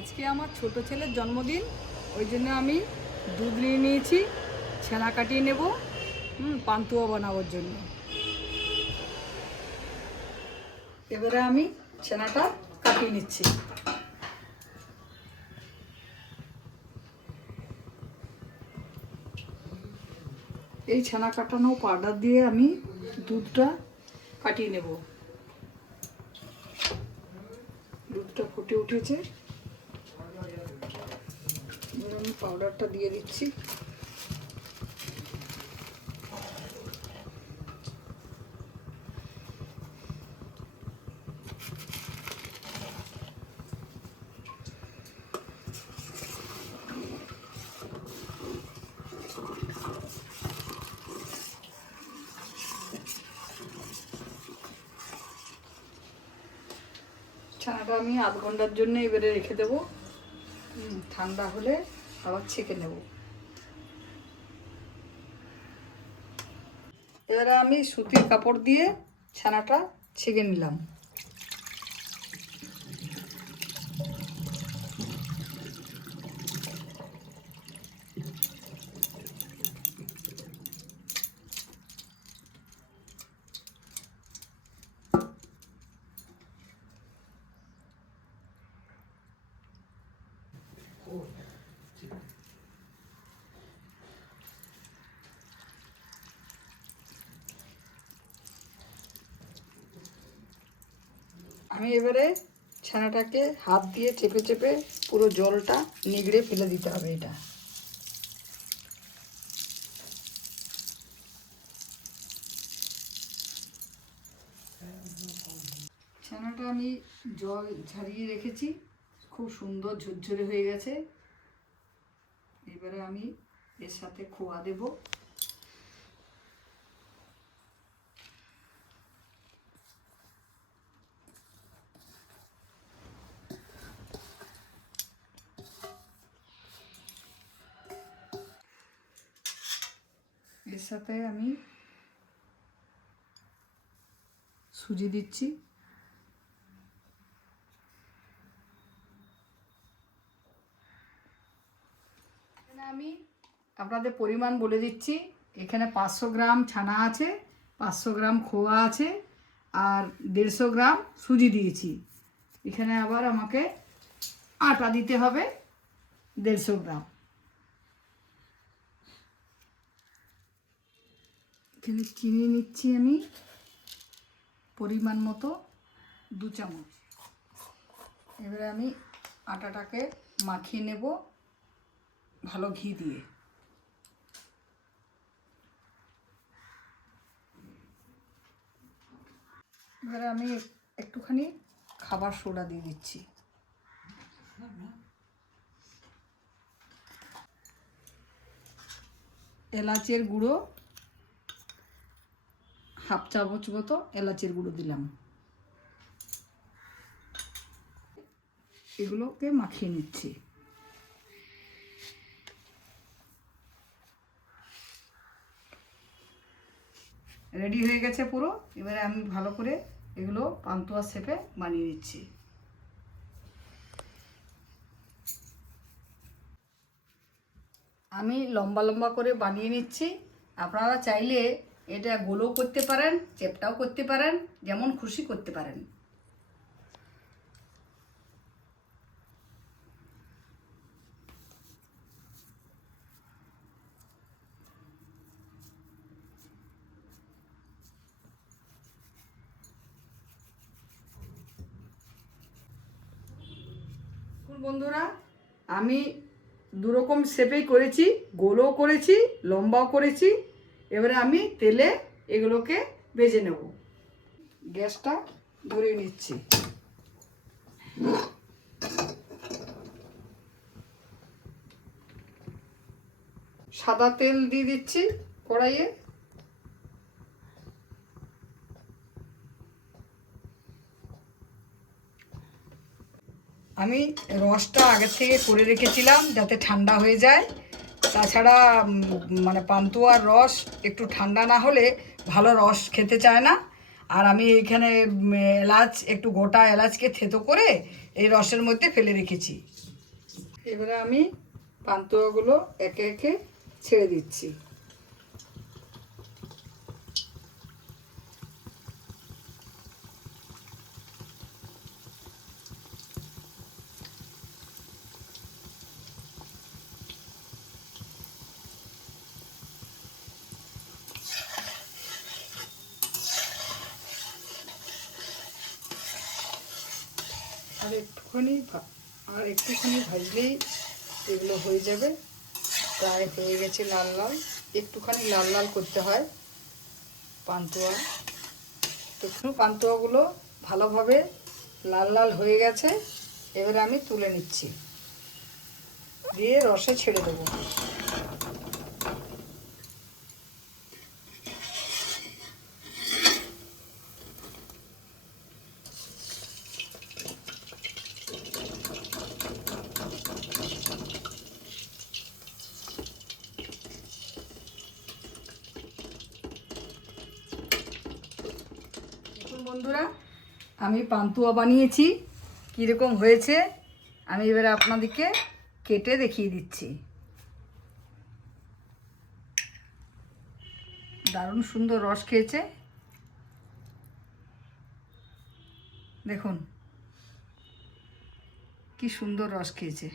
আজকে আমার ছোট ছেলের জন্মদিন, ওই জন্য আমি দুধ নিয়ে নিয়েছি, ছানা কাটিয়ে নেব পান্তুয়া বানাবার জন্য। এবারে আমি ছানাটা কাটিয়ে নিচ্ছি। এই ছানা কাটানো পাউডার দিয়ে আমি দুধটা কাটিয়ে নেব। দুধটা ফুটে উঠেছে, এবার আমি পাউডারটা দিয়ে দিচ্ছি। ছানাটা আমি আধ ঘন্টার জন্য এবারে রেখে দেবো, ঠান্ডা হলে আবার ছেঁকে নেব। এবারে আমি সুতির কাপড় দিয়ে ছানাটা ছেঁকে নিলাম। আমি এবারে ছানাটাকে হাত দিয়ে চেপে চেপে পুরো জলটা নিগড়ে ফেলে দিতে হবে। এটা ছানাটা আমি জল ঝরিয়ে রেখেছি, খুব সুন্দর ঝরঝরে হয়ে গেছে। এবারে আমি এর সাথে খোয়া দেব। এর সাথে আমি সুজি দিচ্ছি। আমি আপনাদের পরিমাণ বলে দিচ্ছি। এখানে 500 গ্রাম ছানা আছে, 500 গ্রাম খোয়া আছে, আর 150 গ্রাম সুজি দিয়েছি। এখানে আবার আমাকে আটা দিতে হবে 150 গ্রাম। এখানে চিনি নিচ্ছি আমি পরিমাণ মতো 2 চামচ। এবারে আমি আটাটাকে মাখিয়ে নেব ভালো ঘি দিয়ে। এবারে আমি একটুখানি খাবার সোডা দিয়ে দিচ্ছি। এলাচের গুঁড়ো হাফ চামচ মতো এলাচের গুঁড়ো দিলাম। এগুলোকে মাখিয়ে নিচ্ছি। রেডি হয়ে গেছে পুরো। এবারে আমি ভালো করে এগুলো পান্তুয়া শেপে বানিয়ে নিচ্ছি। আমি লম্বা লম্বা করে বানিয়ে নিচ্ছি। আপনারা চাইলে এটা গোলও করতে পারেন, চেপটাও করতে পারেন, যেমন খুশি করতে পারেন। বন্ধুরা, আমি দুরকম শেপেই করেছি, গোলও করেছি, লম্বাও করেছি। এবারে আমি তেলে এগুলোকে ভেজে নেব। গ্যাসটা ধরিয়ে নিচ্ছি। সাদা তেল দিয়ে দিচ্ছি কড়াইয়ে। আমি রসটা আগের থেকে করে রেখেছিলাম যাতে ঠান্ডা হয়ে যায়। তাছাড়া মানে পান্তুয়ার রস একটু ঠান্ডা না হলে ভালো রস খেতে চায় না। আর আমি এইখানে এলাচ, একটু গোটা এলাচকে থেতো করে এই রসের মধ্যে ফেলে রেখেছি। এবারে আমি পান্তুয়াগুলো একে একে ছেড়ে দিচ্ছি। আর একটুখানি ভাজলেই এগুলো হয়ে যাবে। প্রায় হয়ে গেছে লাল লাল, একটুখানি লাল লাল করতে হয় পান্তুয়া। তো পান্তুয়াগুলো ভালোভাবে লাল লাল হয়ে গেছে। এবারে আমি তুলে নিচ্ছি, দিয়ে রসে ছেড়ে দেবো। বন্ধুরা, আমি পান্তুয়া বানিয়েছি, কীরকম হয়েছে আমি এবারে আপনাদেরকে কেটে দেখিয়ে দিচ্ছি। দারুণ সুন্দর রস খেয়েছে, দেখুন কি সুন্দর রস খেয়েছে।